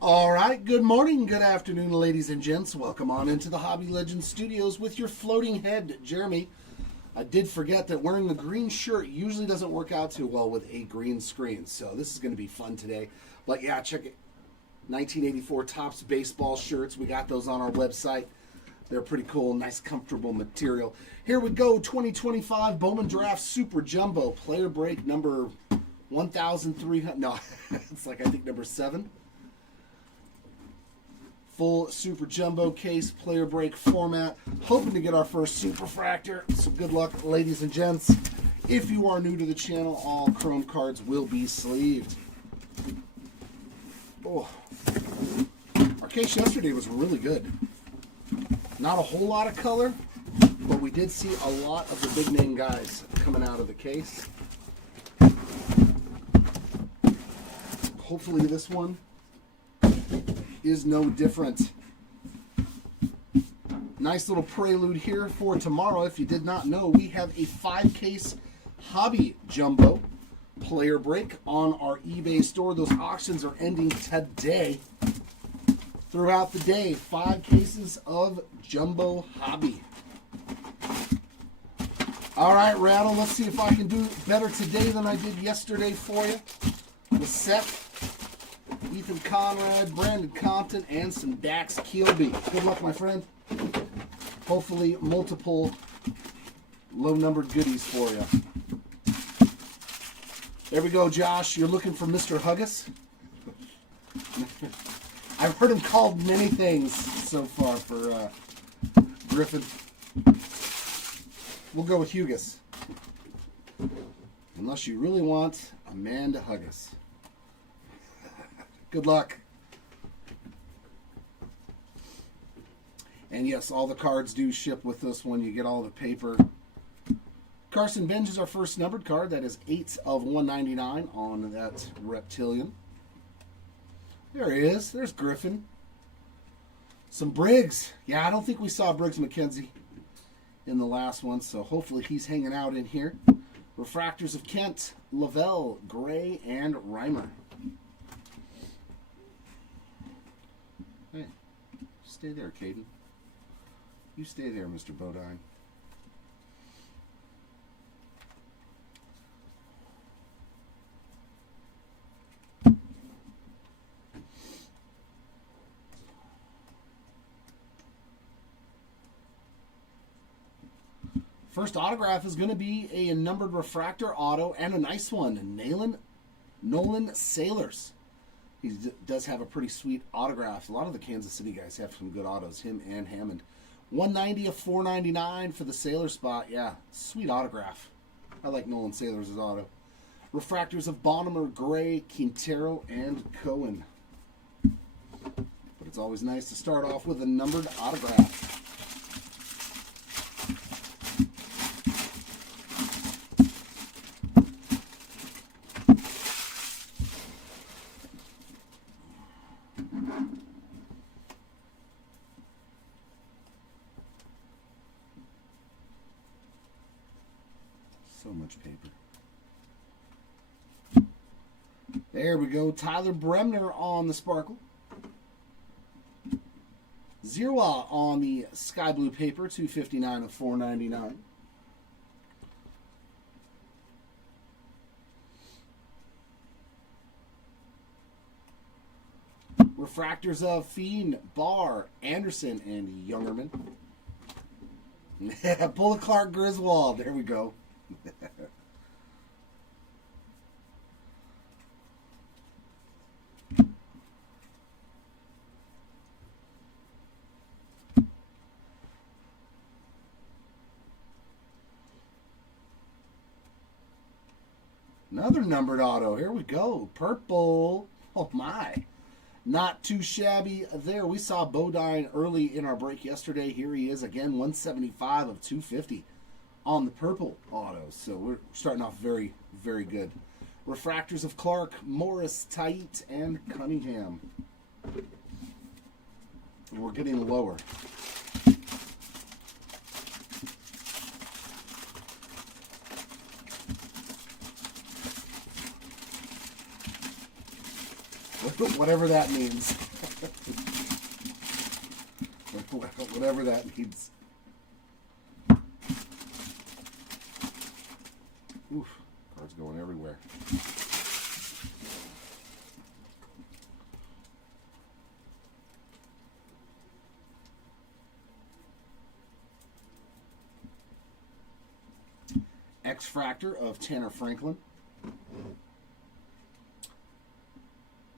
All right, good morning, good afternoon, ladies and gents. Welcome on into the Hobby Legends Studios with your floating head, Jeremy. I did forget that wearing a green shirt usually doesn't work out too well with a green screen, so this is going to be fun today. But yeah, check it. 1984 Topps baseball shirts. We got those on our website. They're pretty cool, nice, comfortable material. Here we go, 2025 Bowman Draft Super Jumbo Player Break number 1,300. No, it's like I think number 7. Full Super Jumbo case, player break format. Hoping to get our first Super Fractor. So good luck, ladies and gents. If you are new to the channel, all chrome cards will be sleeved. Oh, our case yesterday was really good. Not a whole lot of color, but we did see a lot of the big name guys coming out of the case. Hopefully this one is no different. Nice little prelude here for tomorrow. If you did not know, we have a 5-case Hobby Jumbo player break on our eBay store. Those auctions are ending today. Throughout the day, 5 cases of Jumbo Hobby. All right, Rattle, let's see if I can do better today than I did yesterday for you. The set. Ethan Conrad, Brandon Compton, and some Dax Keelby. Good luck, my friend. Hopefully, multiple low-numbered goodies for you. There we go, Josh. You're looking for Mr. Huggus? I've heard him called many things so far for Griffin. We'll go with Huggus. Unless you really want Amanda Huggus. Good luck. And yes, all the cards do ship with this one. You get all the paper. Carson Bench is our first numbered card. That is 8 of 199 on that Reptilian. There he is. There's Griffin. Some Briggs. Yeah, I don't think we saw Briggs McKenzie in the last one, so hopefully he's hanging out in here. Refractors of Kent, Lavelle, Gray, and Reimer. Hey, stay there, Caden. You stay there, Mr. Bodine. First autograph is going to be a numbered refractor auto and a nice one. Nolan Sailors. He does have a pretty sweet autograph. A lot of the Kansas City guys have some good autos, him and Hammond. 190 of 499 for the Sailor spot. Yeah, sweet autograph. I like Nolan Sailors' auto. Refractors of Bonham, Gray, Quintero, and Cohen. But it's always nice to start off with a numbered autograph. So much paper. There we go. Tyler Bremner on the Sparkle. Zerwa on the Sky Blue paper. 259 of 499. Refractors of Fiend, Barr, Anderson, and Youngerman. Bullet Clark Griswold. There we go. Another numbered auto. Here we go. Purple. Oh my. Not too shabby there. We saw Bodine early in our break yesterday. Here he is again. 175 of 250 on the purple autos. So we're starting off very, very good. Refractors of Clark, Morris, Tait, and Cunningham. And we're getting lower. Whatever that means. Whatever that means. Oof, cards going everywhere. X-Fractor of Tanner Franklin.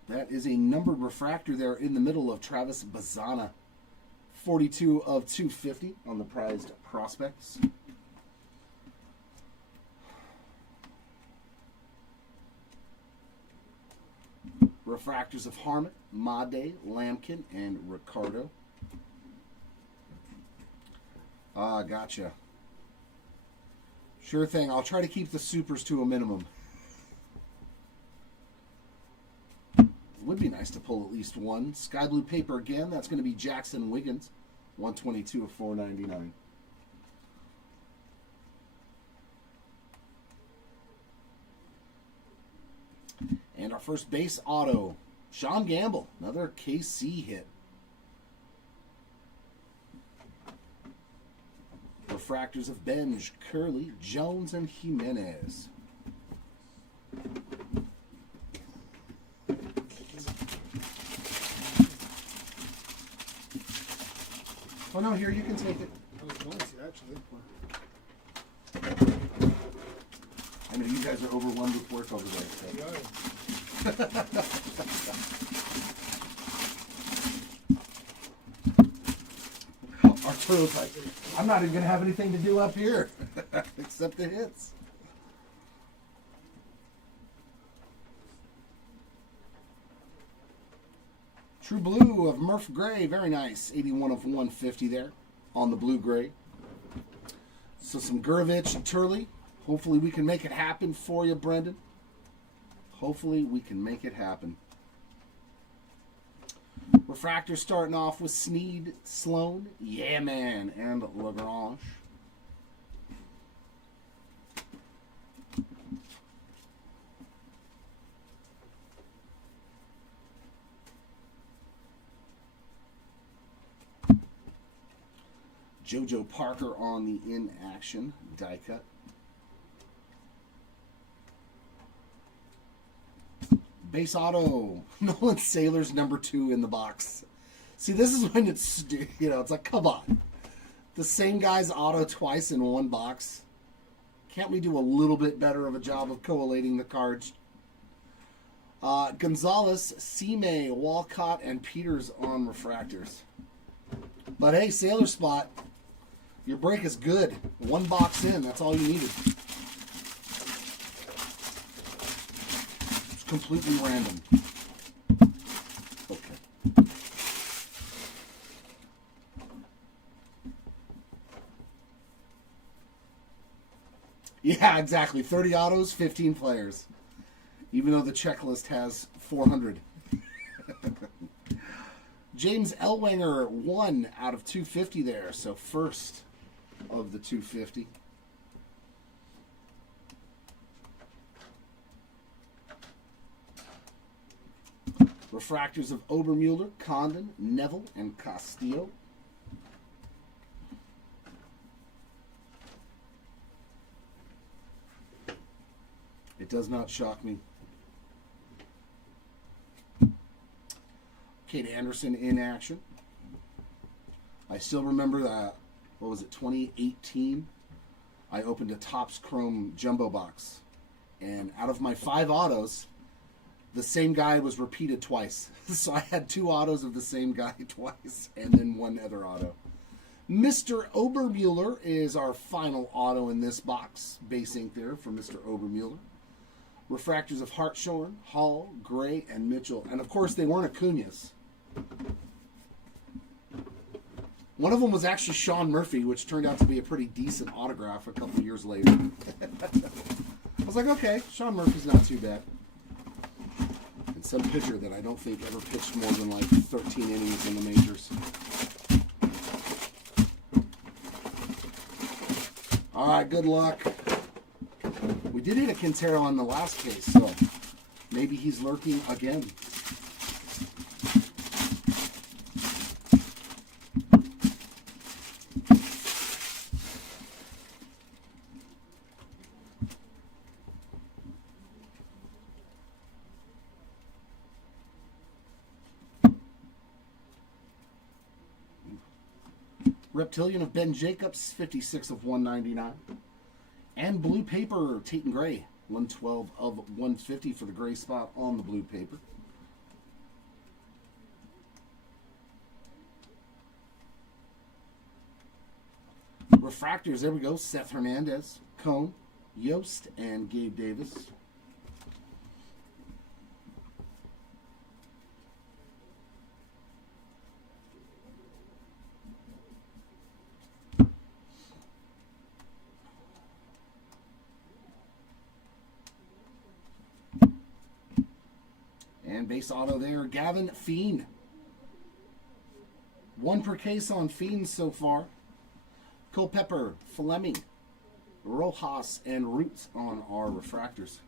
That is a numbered refractor there in the middle of Travis Bazzana. 42 of 250 on the prized prospects. Refractors of Harmon, Made, Lampkin, and Ricardo. Ah, gotcha. Sure thing. I'll try to keep the supers to a minimum. Would be nice to pull at least one. Sky blue paper again. That's going to be Jackson Wiggins. 122 of 499. And our first base auto, Sean Gamble. Another KC hit. Refractors of Benj, Curley, Jones, and Jimenez. Oh no, here, you can take it. I was going to, actually. I know you guys are overwhelmed with work over there. So. Yeah. Arturo's like, I'm not even going to have anything to do up here except the hits. True Blue of Murph Gray, very nice. 81 of 150 there on the blue gray. So some Gurvich and Turley. Hopefully we can make it happen for you, Brendan. Hopefully we can make it happen. Refractor starting off with Sneed, Sloan, Yeah Man, and Lagrange. JoJo Parker on the in action die cut. Base auto, Nolan Sailors #2 in the box. See, this is when it's, it's like, come on. The same guy's auto twice in one box. Can't we do a little bit better of a job of collating the cards? Gonzalez, Sime, Walcott, and Peters on refractors. But hey, Sailor Spot, your break is good. One box in, that's all you needed. It's completely random. Okay. Yeah, exactly. 30 autos, 15 players. Even though the checklist has 400. James Ellwanger, 1 out of 250 there. So first of the 250. Refractors of Obermuller, Condon, Neville, and Castillo. It does not shock me. Kate Anderson in action. I still remember that, 2018? I opened a Topps Chrome jumbo box. And out of my 5 autos, the same guy was repeated twice. So I had 2 autos of the same guy twice, and then 1 other auto. Mr. Obermuller is our final auto in this box. Base ink there for Mr. Obermuller. Refractors of Hartshorn, Hall, Gray, and Mitchell. And of course, they weren't Acuñas. One of them was actually Sean Murphy, which turned out to be a pretty decent autograph a couple years later. I was like, okay, Sean Murphy's not too bad. And some pitcher that I don't think ever pitched more than like 13 innings in the majors. All right, good luck. We did hit a Quintero on the last case, so maybe he's lurking again. Reptilian of Ben Jacobs, 56 of 199. And blue paper, Tate and Gray, 112 of 150 for the gray spot on the blue paper. Refractors, there we go. Seth Hernandez, Cone, Yost, and Gabe Davis. And base auto there, Gavin Fiend. 1 per case on Fiend so far. Culpepper, Fleming, Rojas, and Roots on our refractors.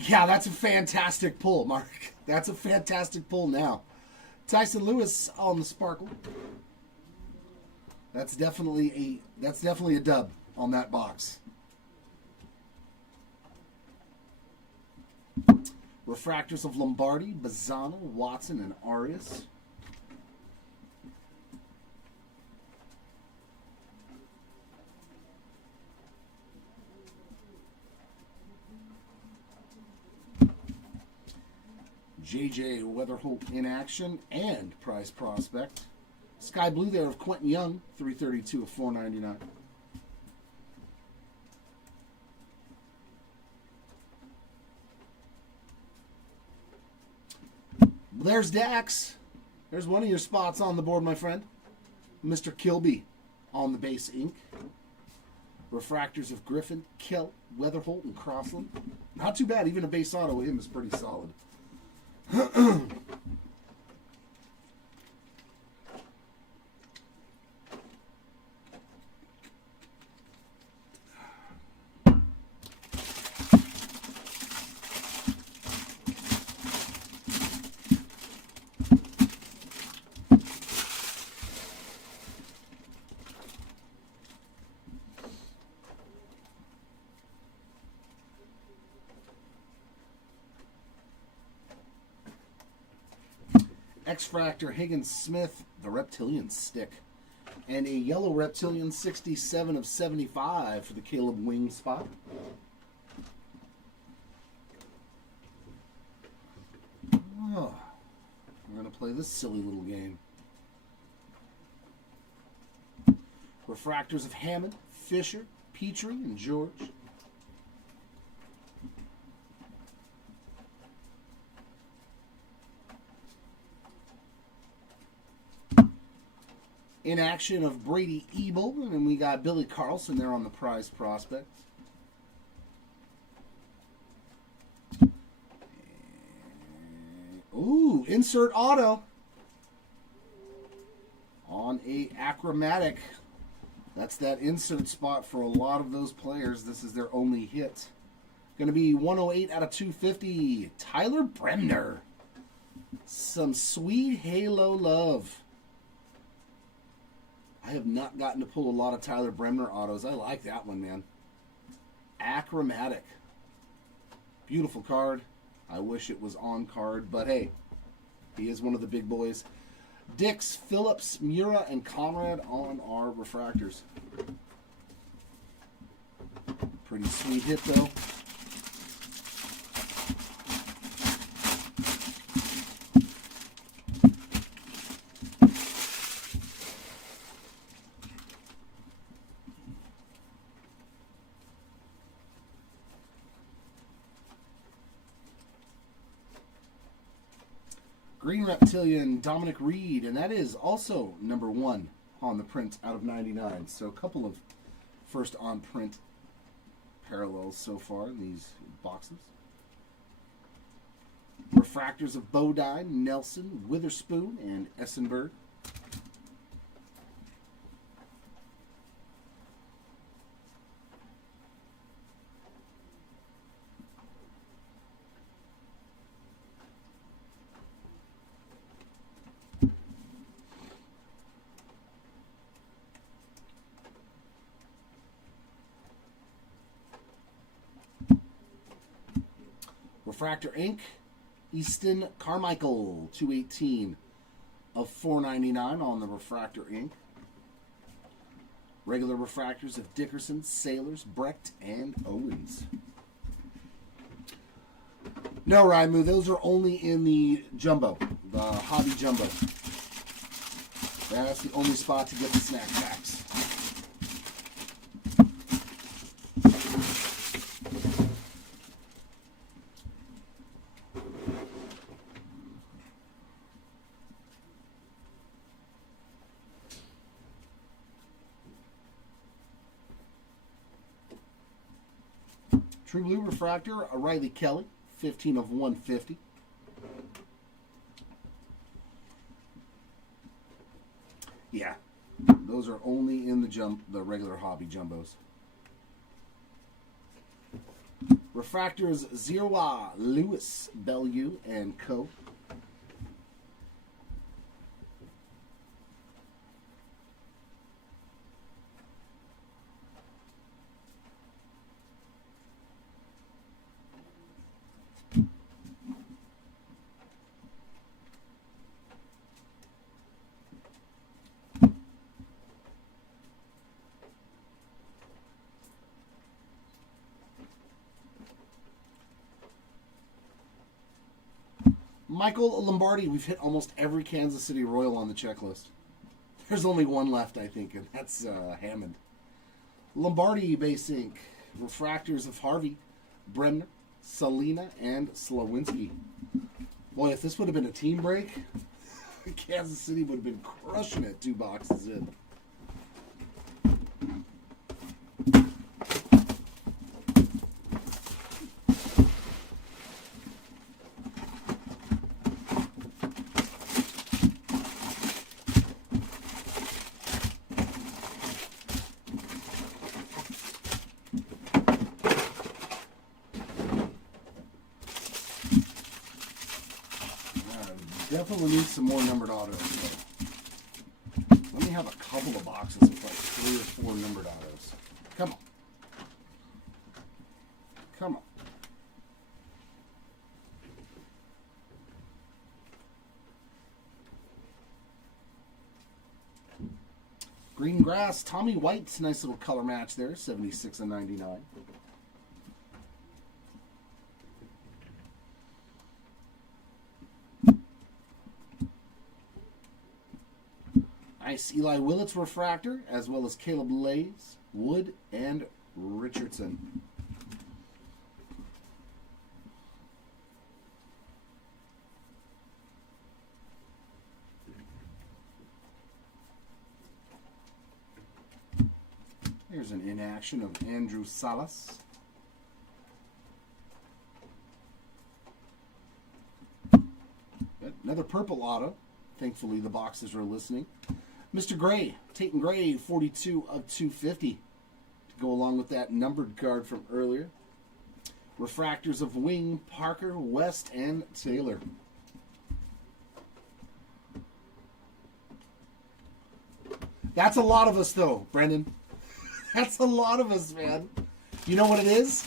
Yeah, that's a fantastic pull, Mark. That's a fantastic pull now. Tyson Lewis on the sparkle. That's definitely a dub on that box. Refractors of Lombardi, Bazzano, Watson, and Arias. JJ Weatherholt in action and prize prospect. Sky blue there of Quentin Young, 332 of 499. There's Dax. There's one of your spots on the board, my friend. Mr. Kilby on the base ink. Refractors of Griffin, Kell, Weatherholt, and Crossland. Not too bad. Even a base auto of him is pretty solid. X-Fractor, Higgins Smith, the Reptilian stick. And a yellow Reptilian, 67 of 75 for the Caleb Wing spot. Oh, we're going to play this silly little game. Refractors of Hammond, Fisher, Petrie, and George. In action of Brady Ebel, and we got Billy Carlson there on the prize prospects. Ooh, insert auto on a achromatic. That's that insert spot for a lot of those players. This is their only hit. Going to be 108 out of 250. Tyler Bremner. Some sweet Halo love. I have not gotten to pull a lot of Tyler Bremner autos. I like that one, man. Achromatic. Beautiful card. I wish it was on card, but hey, he is one of the big boys. Dix, Phillips, Mura, and Conrad on our refractors. Pretty sweet hit, though. Green Reptilian, Dominic Reed, and that is also number 1 on the print out of 99. So a couple of first on print parallels so far in these boxes. Refractors of Bodine, Nelson, Witherspoon, and Essenberg. Refractor Ink, Easton Carmichael, 218 of 499 on the Refractor Ink. Regular refractors of Dickerson, Sailors, Brecht, and Owens. No, Raimu, those are only in the jumbo, the hobby jumbo. That's the only spot to get the snack packs. True Blue Refractor, Riley Kelly, 15 of 150. Yeah, those are only in the regular hobby jumbos. Refractors Zirwa, Lewis, Bellew, and Co. Michael Lombardi, we've hit almost every Kansas City Royal on the checklist. There's only one left, I think, and that's Hammond. Lombardi base ink, refractors of Harvey, Bremner, Salina, and Slawinski. Boy, if this would have been a team break, Kansas City would have been crushing it 2 boxes in. Definitely need some more numbered autos. So let me have a couple of boxes with like 3 or 4 numbered autos. Come on. Come on. Green Grass, Tommy White, nice little color match there, 76 and 99. Nice Eli Willits refractor, as well as Caleb Lays, Wood, and Richardson. Here's an inaction of Andrew Salas. Another purple auto. Thankfully, the boxes are listening. Mr. Gray, Tatum Gray, 42 of 250. To go along with that numbered card from earlier. Refractors of Wing, Parker, West, and Taylor. That's a lot of us, though, Brendan. That's a lot of us, man. You know what it is?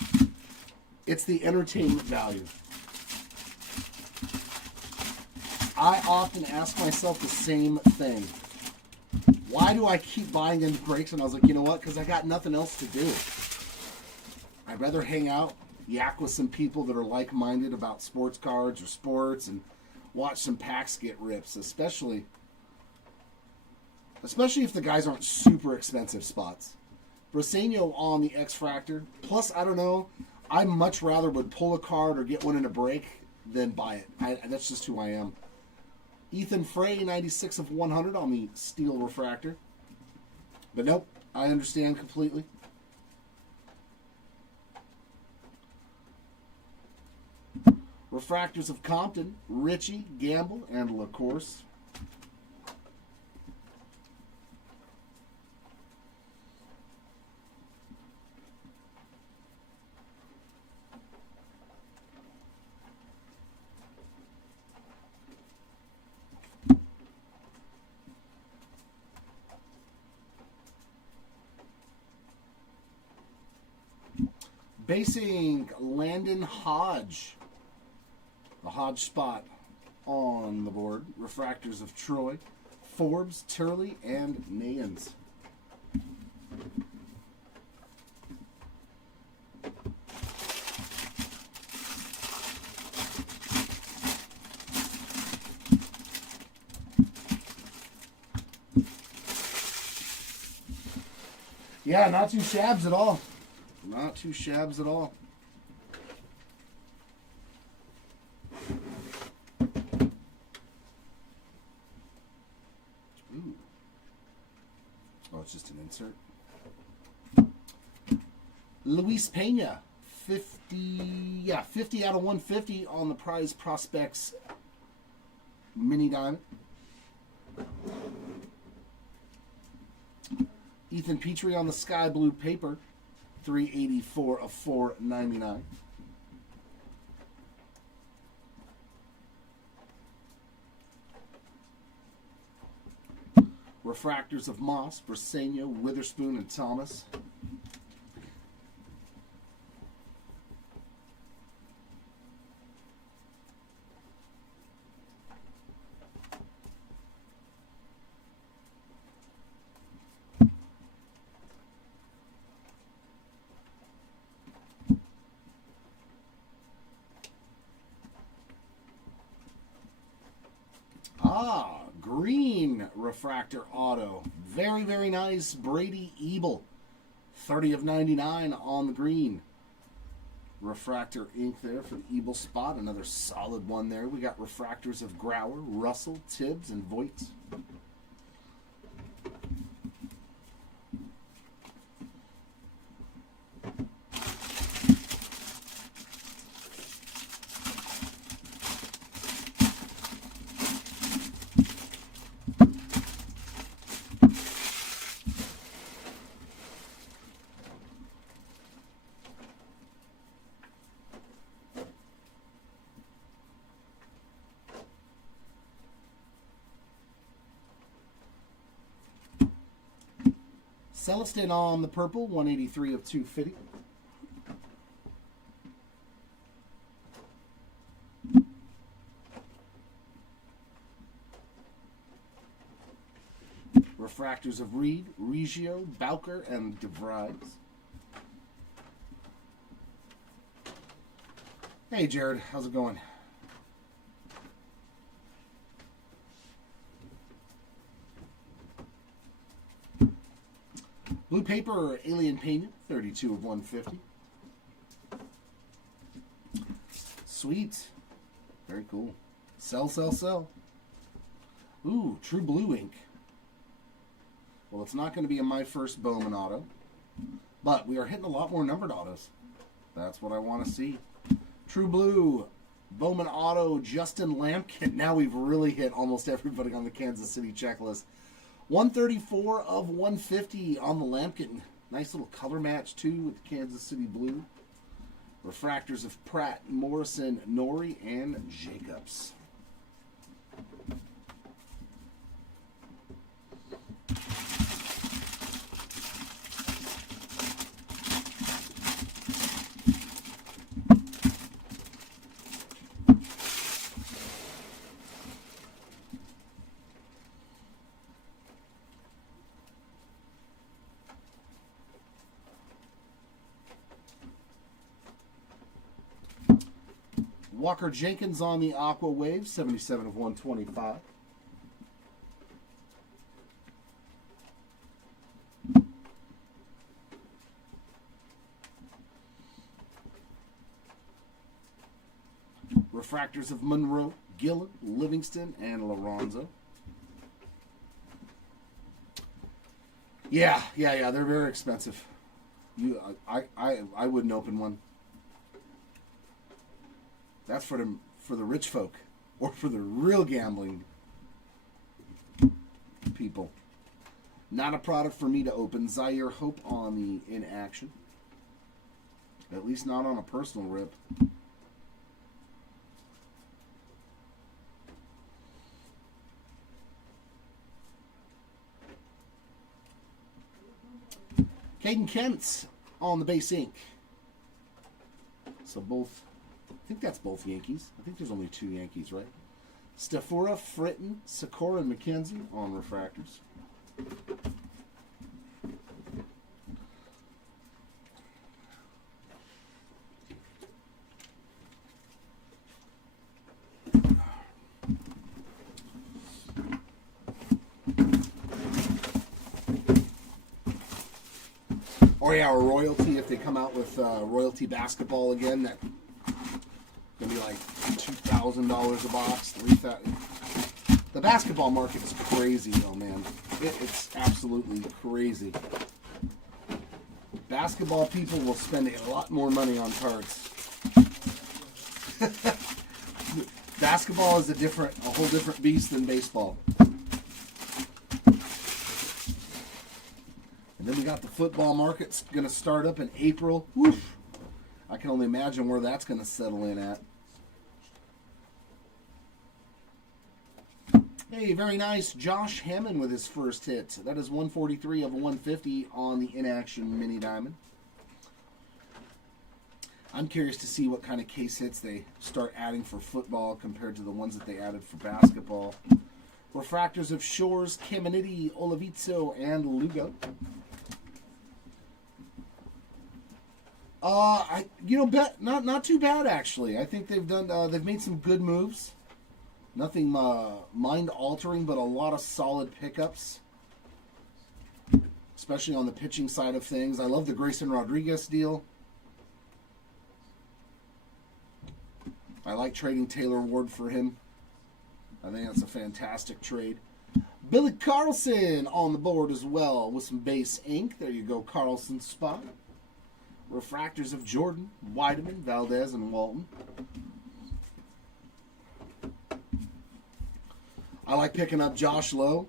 It's the entertainment value. I often ask myself the same thing. Why do I keep buying into breaks? And I was like, you know what? Because I got nothing else to do. I'd rather hang out, yak with some people that are like-minded about sports cards or sports, and watch some packs get rips, especially if the guys aren't super expensive spots. Brasenio on the X-Fractor. Plus, I don't know, I much rather would pull a card or get one in a break than buy it. That's just who I am. Ethan Frey, 96 of 100 on the Steel Refractor. But nope, I understand completely. Refractors of Compton, Ritchie, Gamble, and LaCourse. Basing Landon Hodge, The Hodge spot on the board. Refractors of Troy, Forbes, Turley, and Nayans. Yeah, not too shabs at all. Not too shabs at all. Ooh. Oh, it's just an insert. Luis Pena, 50 out of 150 on the Prize Prospects Mini Diamond. Ethan Petrie on the Sky Blue Paper, 384 of 499. Refractors of Moss, Briseño, Witherspoon, and Thomas. Green refractor auto. Very, very nice. Brady Ebel. 30 of 99 on the green. Refractor ink there for the Ebel spot. Another solid one there. We got refractors of Grauer, Russell, Tibbs, and Voigt. Celestin on the purple, 183 of 250. Refractors of Reed, Reggio, Bowker, and DeVries. Hey Jared, how's it going? Blue Paper, Alien Pena, 32 of 150. Sweet. Very cool. Sell, sell, sell. Ooh, True Blue ink. Well, it's not going to be in my first Bowman auto, but we are hitting a lot more numbered autos. That's what I want to see. True Blue, Bowman auto, Justin Lampkin. Now we've really hit almost everybody on the Kansas City checklist. 134 of 150 on the Lampkin. Nice little color match, too, with the Kansas City blue. Refractors of Pratt, Morrison, Norrie, and Jacobs. Walker Jenkins on the Aqua Wave, 77 of 125. Refractors of Monroe, Gillen, Livingston, and Lorenzo. Yeah, they're very expensive. I wouldn't open one. That's for the rich folk, or for the real gambling people. Not a product for me to open. Zaire Hope on the in action. At least not on a personal rip. Caden Kent's on the base ink. So both I think that's both Yankees. I think there's only 2 Yankees, right? Stafura, Fritton, Sikora, and McKenzie on refractors. Oh yeah, or Royalty, if they come out with Royalty basketball again, that's gonna be like $2,000 a box, $3,000. The basketball market is crazy, though, man. It's absolutely crazy. Basketball people will spend a lot more money on cards. Basketball is a whole different beast than baseball. And then we got the football market's going to start up in April. Woof. I can only imagine where that's going to settle in at. Hey, very nice. Josh Hammond with his first hit. That is 143 of 150 on the In-Action Mini Diamond. I'm curious to see what kind of case hits they start adding for football compared to the ones that they added for basketball. Refractors of Shores, Caminiti, Olavizzo, and Lugo. Not too bad actually. I think they've made some good moves. Nothing mind-altering, but a lot of solid pickups, especially on the pitching side of things. I love the Grayson Rodriguez deal. I like trading Taylor Ward for him. I think that's a fantastic trade. Billy Carlson on the board as well with some base ink. There you go, Carlson spot. Refractors of Jordan, Weideman, Valdez, and Walton. I like picking up Josh Lowe.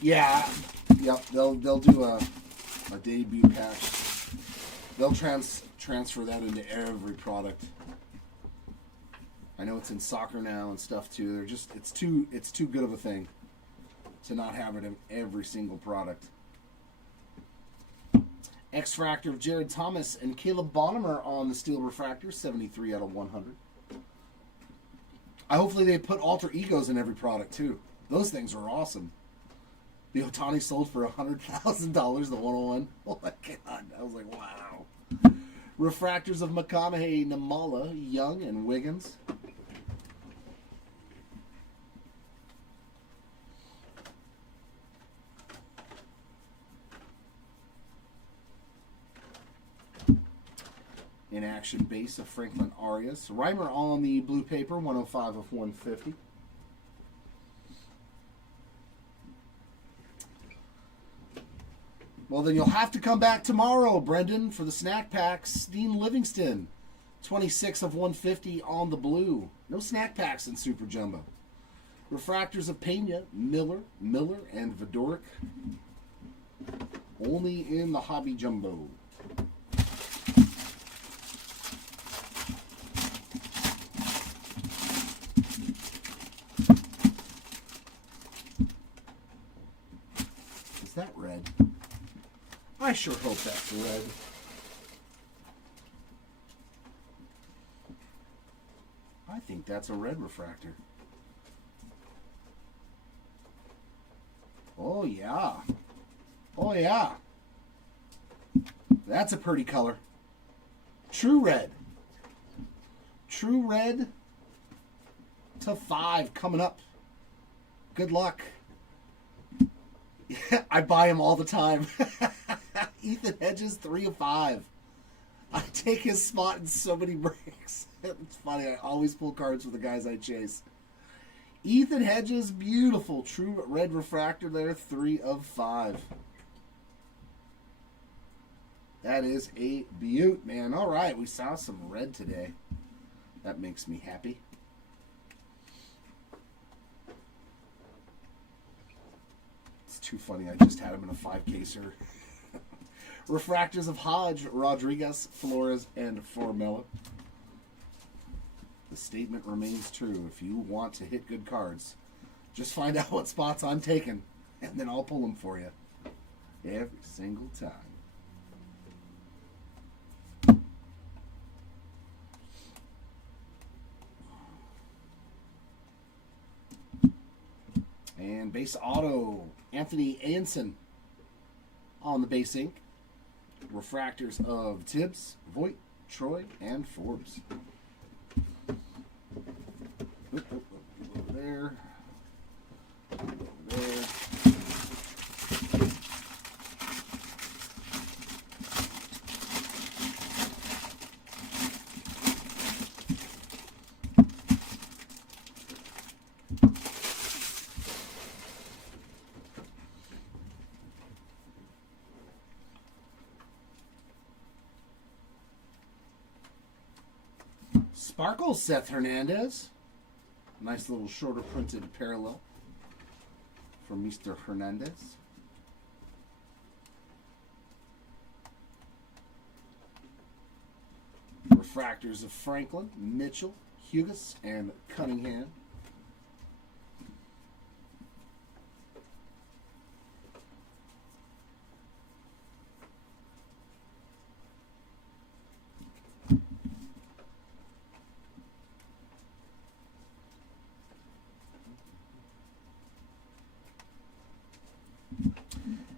Yeah, yep. They'll do a debut patch. They'll transfer that into every product. I know it's in soccer now and stuff too. It's too good of a thing to not have it in every single product. X-Fractor of Jared Thomas and Caleb Bonnemer on the Steel Refractor, 73 out of 100. Hopefully they put alter egos in every product too. Those things are awesome. The Ohtani sold for $100,000, the 101. Oh my God, I was like, wow. Refractors of McConaughey, Namala, Young, and Wiggins. In-Action base of Franklin Arias. Reimer on the blue paper, 105 of 150. Well, then you'll have to come back tomorrow, Brendan, for the snack packs. Dean Livingston, 26 of 150 on the blue. No snack packs in Super Jumbo. Refractors of Pena, Miller, and Vidoric. Only in the Hobby Jumbo. Is that red? I sure hope that's red. I think that's a red refractor. Oh yeah. Oh yeah. That's a pretty color. True red. True red to 5 coming up. Good luck. I buy him all the time. Ethan Hedges, 3 of 5. I take his spot in so many breaks. It's funny. I always pull cards for the guys I chase. Ethan Hedges, beautiful. True red refractor there, 3 of 5. That is a beaut, man. All right, we saw some red today. That makes me happy. It's too funny. I just had him in a 5-caser. Refractors of Hodge, Rodriguez, Flores, and Formella. The statement remains true. If you want to hit good cards, just find out what spots I'm taking, and then I'll pull them for you every single time. And base auto, Anthony Anson on the base ink. Refractors of Tibbs, Voigt, Troy, and Forbes. Over there. Over there. Sparkle, Seth Hernandez. Nice little shorter printed parallel from Mr. Hernandez. Refractors of Franklin, Mitchell, Hughes, and Cunningham.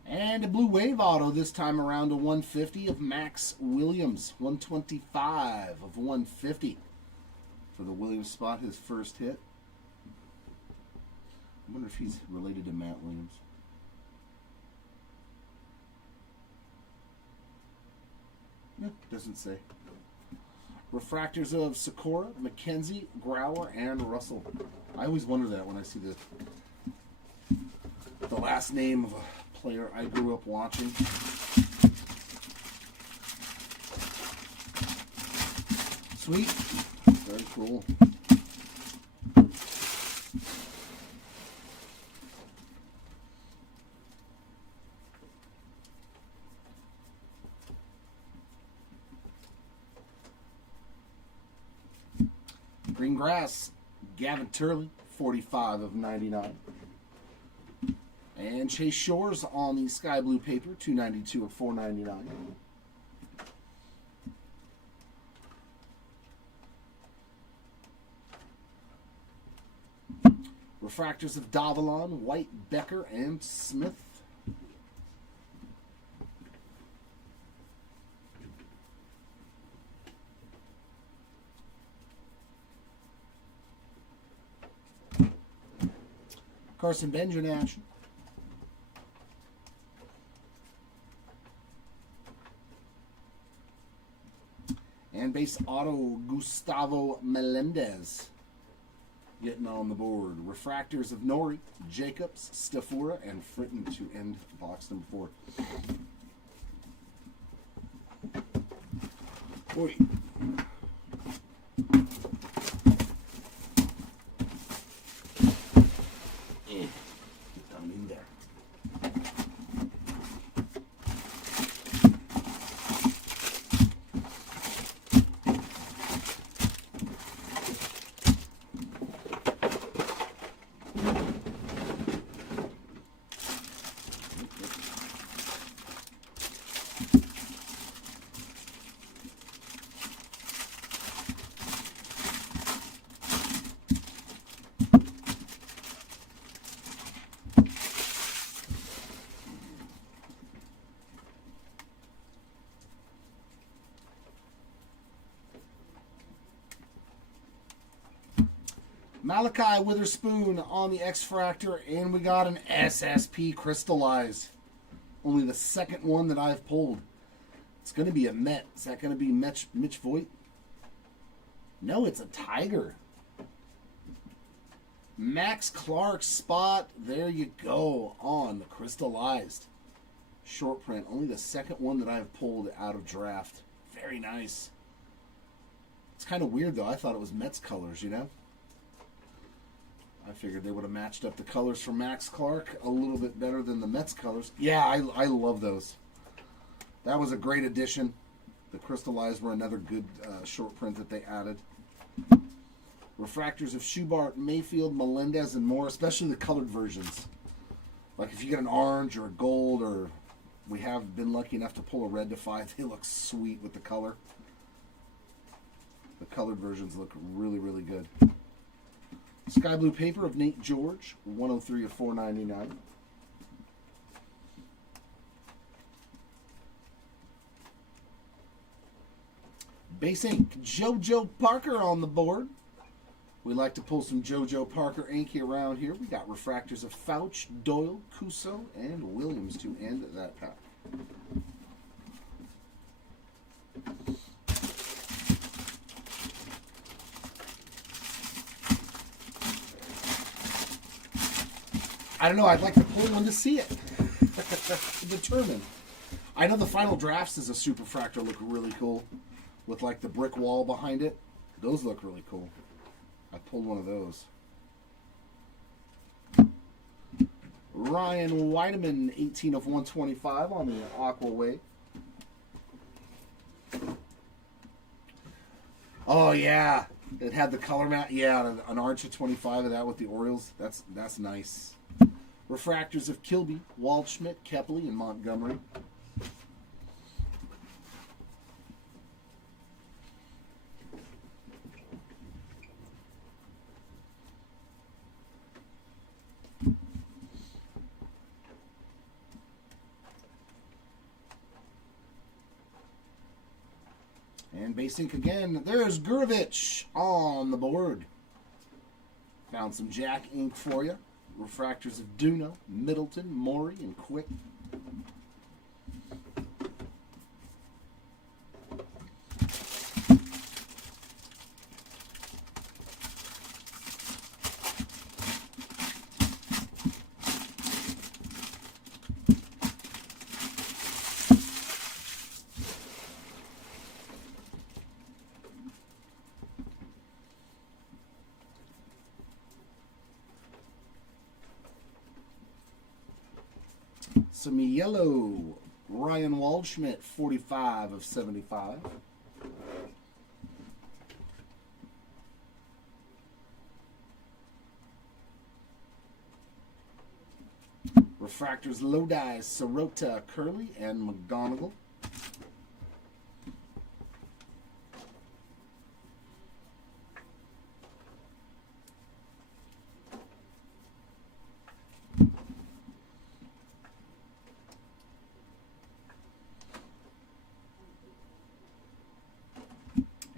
And a blue wave auto this time around to 150 of Max Williams. 125 of 150 for the Williams spot, his first hit. I wonder if he's related to Matt Williams. No, doesn't say. Refractors of Sakura, McKenzie, Grauer, and Russell. I always wonder that when I see the last name of a player I grew up watching. Sweet. Very cool. Green Grass, Gavin Turley, 45 of 99. And Chase Shores on the sky blue paper, 292 of 499. Refractors of Davalon, White, Becker, and Smith. Carson Benjamin in action. And base auto, Gustavo Melendez getting on the board. Refractors of Nori, Jacobs, Stafura, and Fritton to end box number 4. Oi. Get down in there. Malachi Witherspoon on the X-Fractor, and we got an SSP crystallized. Only the second one that I've pulled. It's going to be a Met. Is that going to be Mitch Voigt? No, it's a Tiger. Max Clark spot. There you go on the crystallized. Short print. Only the second one that I've pulled out of draft. Very nice. It's kind of weird, though. I thought it was Mets colors, you know? I figured they would have matched up the colors for Max Clark a little bit better than the Mets colors. Yeah, I love those. That was a great addition. The crystallized were another good short print that they added. Refractors of Schubart, Mayfield, Melendez, and more, especially the colored versions. Like if you get an orange or a gold, or we have been lucky enough to pull a red to 5, they look sweet with the color. The colored versions look really, really good. Sky blue paper of Nate George, 103 of 499. Base ink, JoJo Parker on the board. We like to pull some JoJo Parker ink around here. We got refractors of Fouch, Doyle, Cuso, and Williams to end that pack. I don't know. I'd like to pull one to see it. To determine. I know the Final Drafts as a Superfractor look really cool. With like the brick wall behind it. Those look really cool. I pulled one of those. Ryan Weideman, 18 of 125 on the Aqua Wave. Oh yeah, it had the color mat. Yeah, an arch of 25 of that with the Orioles. That's nice. Refractors of Kilby, Waldschmidt, Kepley, and Montgomery. And base ink again. There's Gurevich on the board. Found some Jack ink for you. Refractors of Duno, Middleton, Morey, and Quick. Some yellow. Ryan Waldschmidt, 45 of 75. Refractors Lodi, Sirota, Curley, and McGonigal.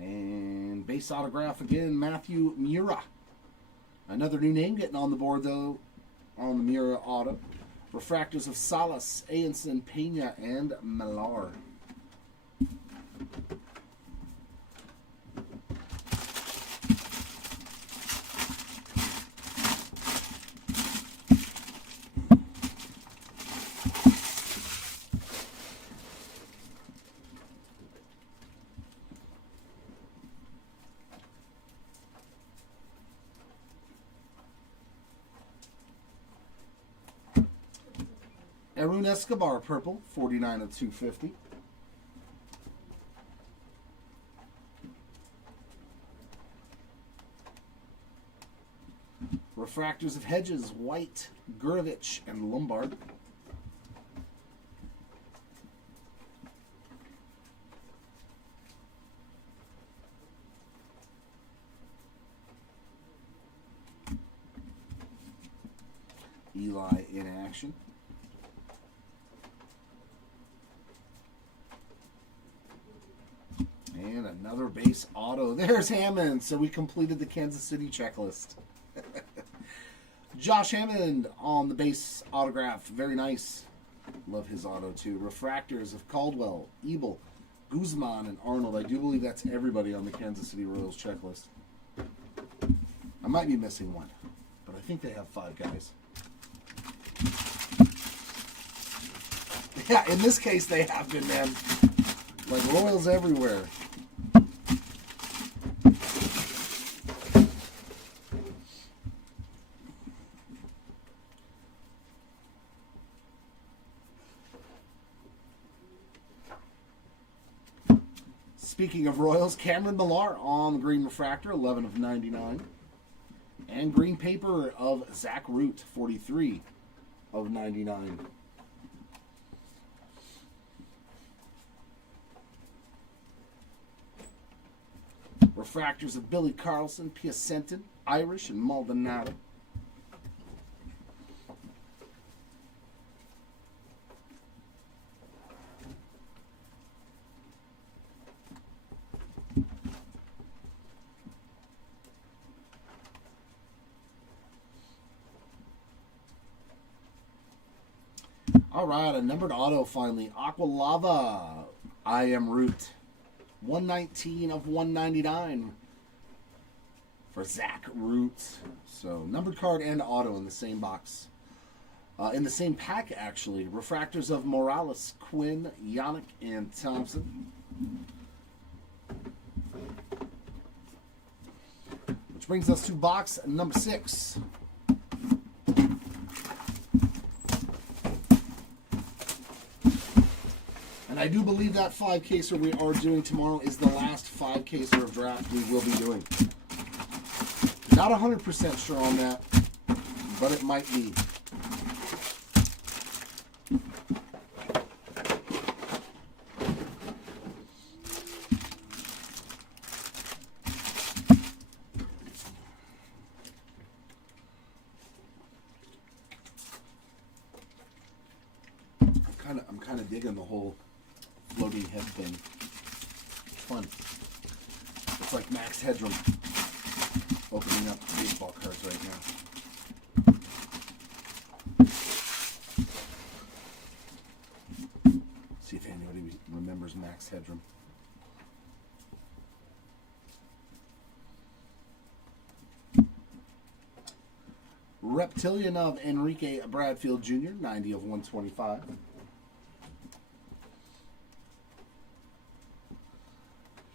And base autograph again, Matthew Mura. Another new name getting on the board, though, on the Mura auto. Refractors of Salas, Aenson, Pena, and Millar. Arun Escobar, purple, 49 of 250. Refractors of Hedges, White, Gurevich, and Lombard. Eli in action. And another base auto. There's Hammond. So we completed the Kansas City checklist. Josh Hammond on the base autograph. Very nice. Love his auto too. Refractors of Caldwell, Ebel, Guzman, and Arnold. I do believe that's everybody on the Kansas City Royals checklist. I might be missing one, but I think they have 5 guys. Yeah, in this case they have been, man. Like Royals everywhere. Speaking of Royals, Cameron Millar on the green refractor, 11 of 99. And green paper of Zach Root, 43 of 99. Refractors of Billy Carlson, Piacentin, Irish, and Maldonado. All right, a numbered auto finally. Aqua Lava, I Am Root. 119 of 199 for Zach Root. So, numbered card and auto in the same box. In the same pack, actually. Refractors of Morales, Quinn, Yannick, and Thompson. Which brings us to box number 6. And I do believe that 5-caser we are doing tomorrow is the last 5-caser of draft we will be doing. Not 100% sure on that, but it might be. I'm kind of digging the whole floating head thing. It's fun. It's like Max Headroom opening up baseball cards right now. See if anybody remembers Max Headroom. Reptilian of Enrique Bradfield Jr., 90 of 125.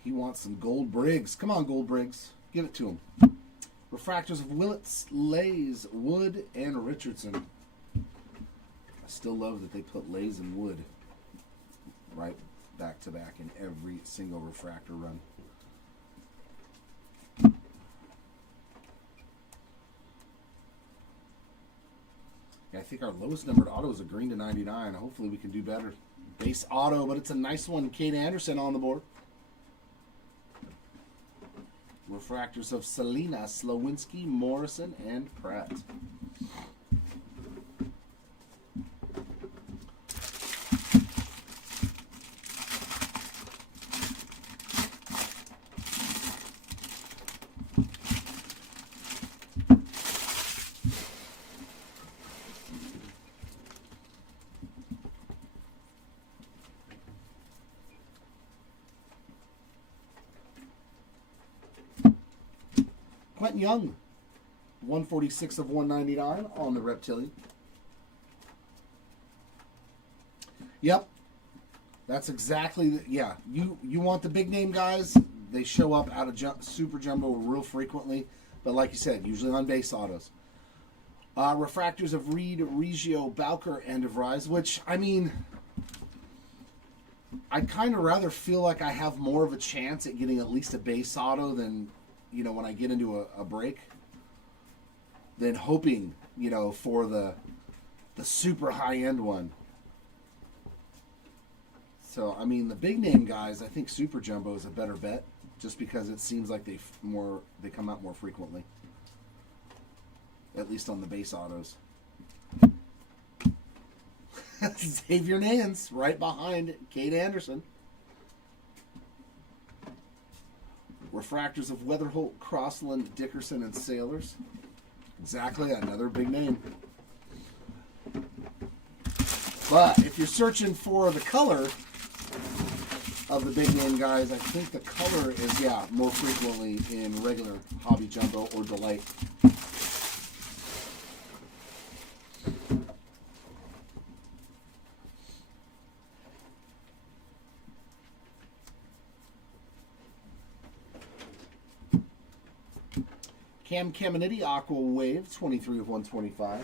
He wants some Gold Briggs. Come on, Gold Briggs. Give it to him. Refractors of Willits, Lays, Wood, and Richardson. I still love that they put Lays and Wood right back to back in every single refractor run. Yeah, I think our lowest numbered auto is a green to 99. Hopefully we can do better. Base auto, but it's a nice one. Kate Anderson on the board. Refractors of Selena, Slowinski, Morrison, and Pratt. Quentin Young, 146 of 199 on the Reptilian. Yep, that's exactly yeah. You want the big name guys? They show up out of Super Jumbo real frequently, but like you said, usually on base autos. Refractors of Reed, Reggio, Bowker, and DeVries. Which I mean, I'd kind of rather feel like I have more of a chance at getting at least a base auto than, you know, when I get into a break, then hoping, you know, for the super high-end one. So, I mean, the big name guys, I think Super Jumbo is a better bet, just because it seems like they come out more frequently, at least on the base autos. Xavier Nance, right behind Kate Anderson. Refractors of Weatherholt, Crossland, Dickerson, and Sailors. Exactly, another big name. But if you're searching for the color of the big name guys, I think the color is, yeah, more frequently in regular Hobby Jumbo or Delight. Cam Caminiti, Aqua Wave, 23 of 125.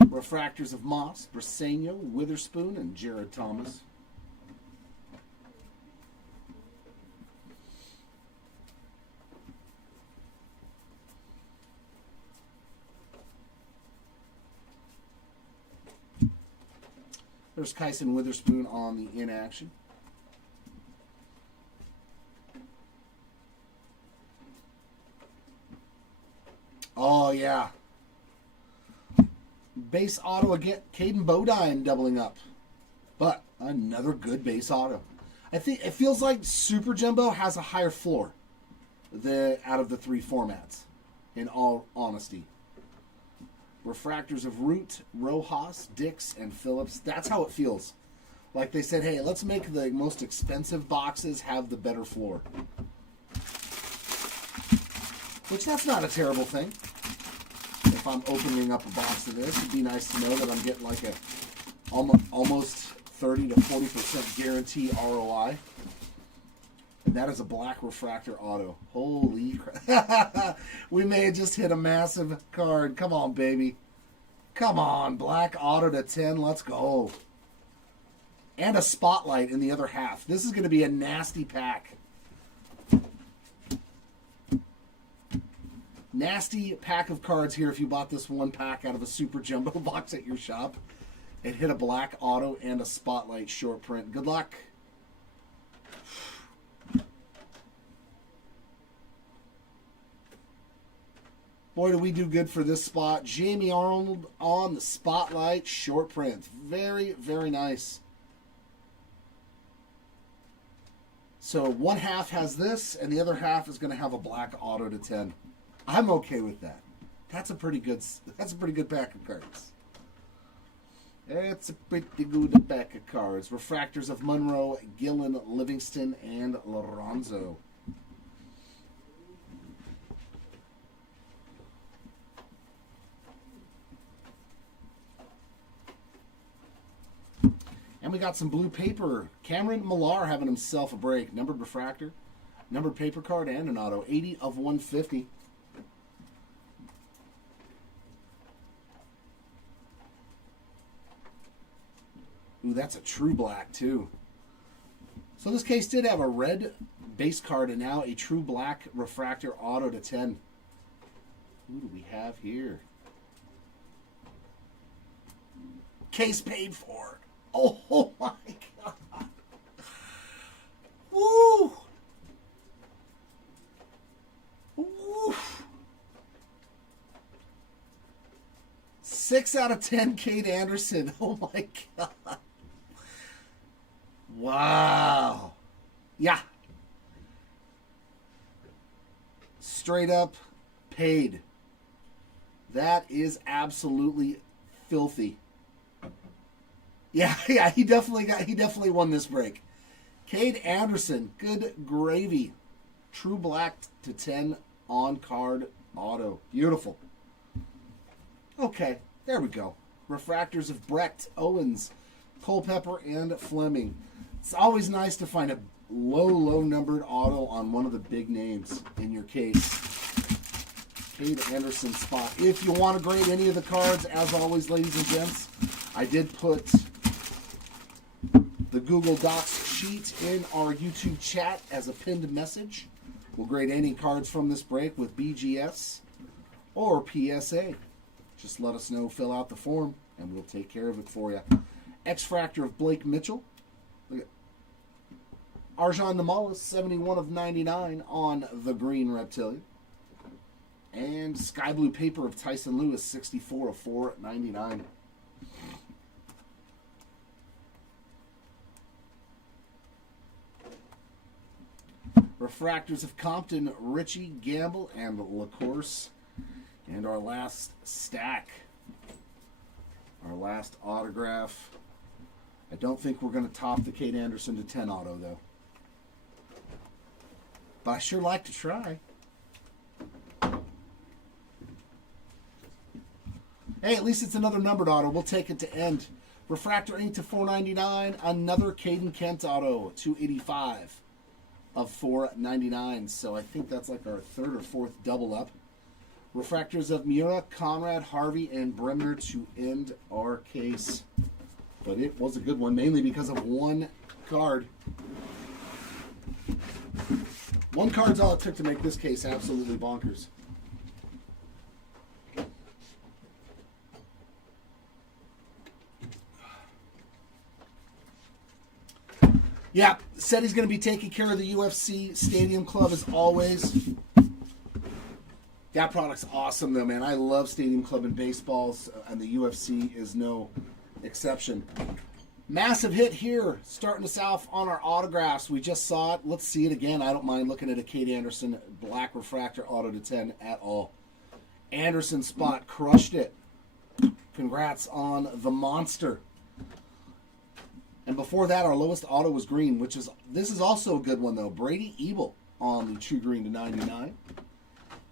Refractors of Moss, Briseño, Witherspoon, and Jared Thomas. There's Kyson Witherspoon on the in action. Oh, yeah. Base auto again. Caden Bodine doubling up. But another good base auto. I think it feels like Super Jumbo has a higher floor out of the three formats, in all honesty. Refractors of Root, Rojas, Dix, and Phillips. That's how it feels. Like they said, hey, let's make the most expensive boxes have the better floor. Which, that's not a terrible thing. If I'm opening up a box of this, it'd be nice to know that I'm getting like a almost 30 to 40% guarantee ROI. And that is a black refractor auto. Holy crap. We may have just hit a massive card. Come on, baby. Come on. Black auto to 10. Let's go. And a spotlight in the other half. This is going to be a nasty pack. Nasty pack of cards here if you bought this one pack out of a Super Jumbo box at your shop. It hit a black auto and a spotlight short print. Good luck. Boy, do we do good for this spot. Jamie Arnold on the spotlight short print. Very, very nice. So one half has this, and the other half is going to have a black auto to 10. I'm okay with that. That's a pretty good pack of cards. It's a pretty good pack of cards. Refractors of Monroe, Gillen, Livingston, and Lorenzo. And we got some blue paper. Cameron Millar having himself a break. Numbered refractor, numbered paper card, and an auto. 80 of 150. Ooh, that's a true black, too. So this case did have a red base card and now a true black refractor auto to 10. Who do we have here? Case paid for. Oh my God. Woo! Woo! 6 out of 10, Cade Anderson. Oh my God. Wow. Yeah. Straight up paid. That is absolutely filthy. Yeah, he definitely won this break. Cade Anderson, good gravy. True black to 10 on card auto. Beautiful. Okay, there we go. Refractors of Brecht, Owens, Culpepper, and Fleming. It's always nice to find a low numbered auto on one of the big names in your case. Cade Anderson spot. If you want to grade any of the cards, as always, ladies and gents, I did put the Google Docs sheet in our YouTube chat as a pinned message. We'll grade any cards from this break with BGS or PSA. Just let us know, fill out the form, and we'll take care of it for you. X-Fractor of Blake Mitchell. Look at Arjan Namalis, 71 of 99 on the green Reptilian. And Sky Blue Paper of Tyson Lewis, 64 of 499. Refractors of Compton, Richie, Gamble, and LaCourse. And our last stack. Our last autograph. I don't think we're going to top the Cade Anderson to 10 auto, though. But I sure like to try. Hey, at least it's another numbered auto. We'll take it to end. Refractor Ink to 499. Another Caden Kent auto, 285 of 499. So I think that's like our third or fourth double up. Refractors of Miura, Conrad, Harvey, and Bremner to end our case. But it was a good one, mainly because of one card. One card's all it took to make this case absolutely bonkers. Yeah, said he's going to be taking care of the UFC Stadium Club as always. That product's awesome, though, man. I love Stadium Club in baseballs, and the UFC is no exception. Massive hit here, starting us off on our autographs. We just saw it. Let's see it again. I don't mind looking at a Kate Anderson black refractor auto to 10 at all. Anderson spot crushed it. Congrats on the monster. And before that, our lowest auto was green, this is also a good one, though. Brady Ebel on the true green to 99.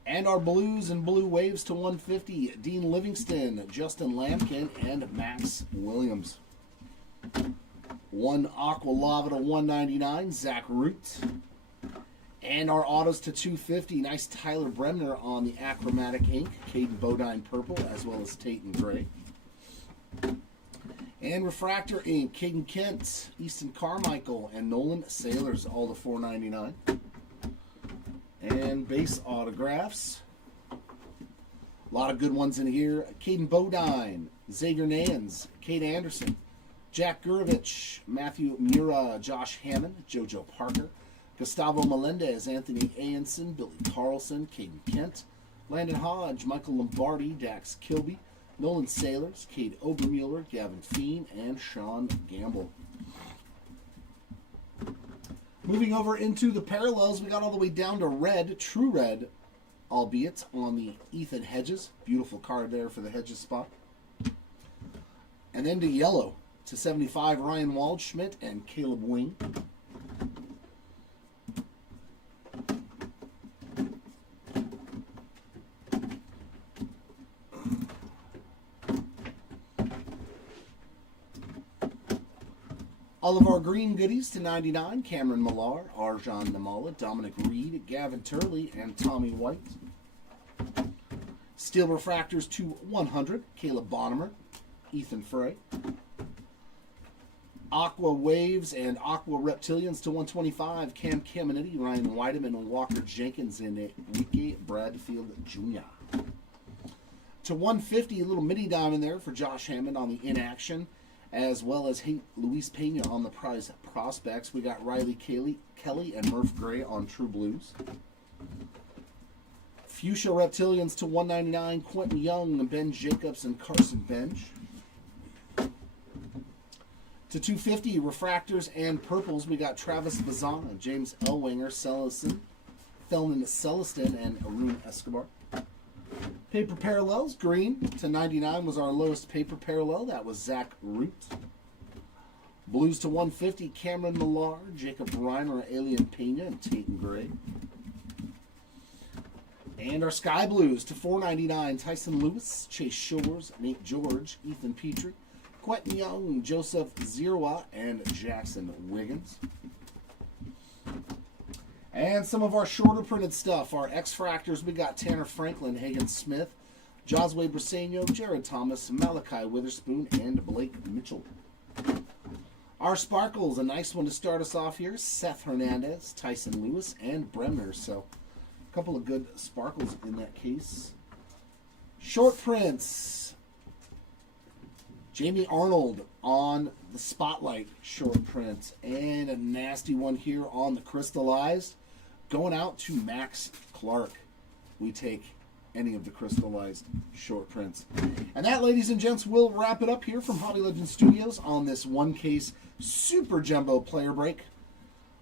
And our blues and blue waves to 150. Dean Livingston, Justin Lampkin, and Max Williams. One aqua lava to 199. Zach Root. And our autos to 250. Nice Tyler Bremner on the achromatic ink. Caden Bodine purple, as well as Tate and gray. And refractor ink. Caden Kent, Easton Carmichael, and Nolan Sailors, all to 499. And base autographs. A lot of good ones in here. Caden Bodine, Xavier Nance, Kate Anderson, Jack Gurovich, Matthew Mura, Josh Hammond, JoJo Parker, Gustavo Melendez, Anthony Ayenson, Billy Carlson, Caden Kent, Landon Hodge, Michael Lombardi, Dax Kilby, Nolan Sailors, Cade Obermueller, Gavin Feen, and Sean Gamble. Moving over into the parallels, we got all the way down to red, true red, albeit on the Ethan Hedges. Beautiful card there for the Hedges spot. And then to yellow, to 75, Ryan Waldschmidt and Caleb Wing. All of our green goodies to 99, Cameron Millar, Arjan Namala, Dominic Reed, Gavin Turley, and Tommy White. Steel refractors to 100, Caleb Bonnemer, Ethan Frey. Aqua Waves and Aqua Reptilians to 125, Cam Caminiti, Ryan Weideman, and Walker Jenkins, and Enrique Bradfield Jr. To 150, a little mini diamond there for Josh Hammond on the inaction, as well as Luis Pena on the prize prospects. We got Riley Kelly and Murph Gray on True Blues. Fuchsia Reptilians to 199, Quentin Young, Ben Jacobs, and Carson Bench. To 250, refractors and purples, we got Travis Bazana, James Elwanger, Thelman Celestin, and Arun Escobar. Paper parallels, green to 99 was our lowest paper parallel. That was Zach Root. Blues to 150, Cameron Millar, Jacob Reimer, Alien Pena, and Tate Gray. And our sky blues to 499, Tyson Lewis, Chase Shores, Nate George, Ethan Petrie, Quentin Young, Joseph Zirwa, and Jackson Wiggins. And some of our shorter printed stuff. Our X-Fractors, we got Tanner Franklin, Hagen Smith, Josue Briseño, Jared Thomas, Malachi Witherspoon, and Blake Mitchell. Our Sparkles, a nice one to start us off here. Seth Hernandez, Tyson Lewis, and Bremner. So a couple of good Sparkles in that case. Short prints. Jamie Arnold on the Spotlight short print. And a nasty one here on the Crystallized. Going out to Max Clark. We take any of the Crystallized short prints. And that, ladies and gents, will wrap it up here from Hobby Legends Studios on this one case Super Jumbo player break.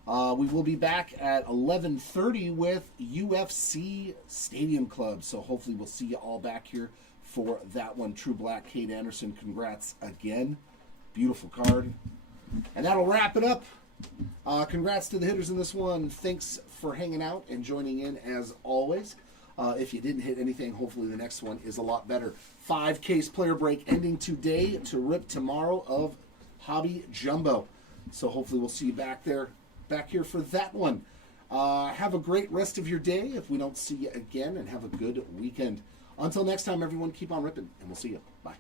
We will be back at 11:30 with UFC Stadium Club. So hopefully we'll see you all back here for that one. True Black, Kate Anderson, congrats again. Beautiful card. And that'll wrap it up. Congrats to the hitters in this one. Thanks for hanging out and joining in as always. If you didn't hit anything, hopefully the next one is a lot better. 5-case player break ending today to rip tomorrow of Hobby Jumbo. So hopefully we'll see you back here for that one. Have a great rest of your day if we don't see you again, and have a good weekend. Until next time, everyone, keep on ripping, and we'll see you. Bye.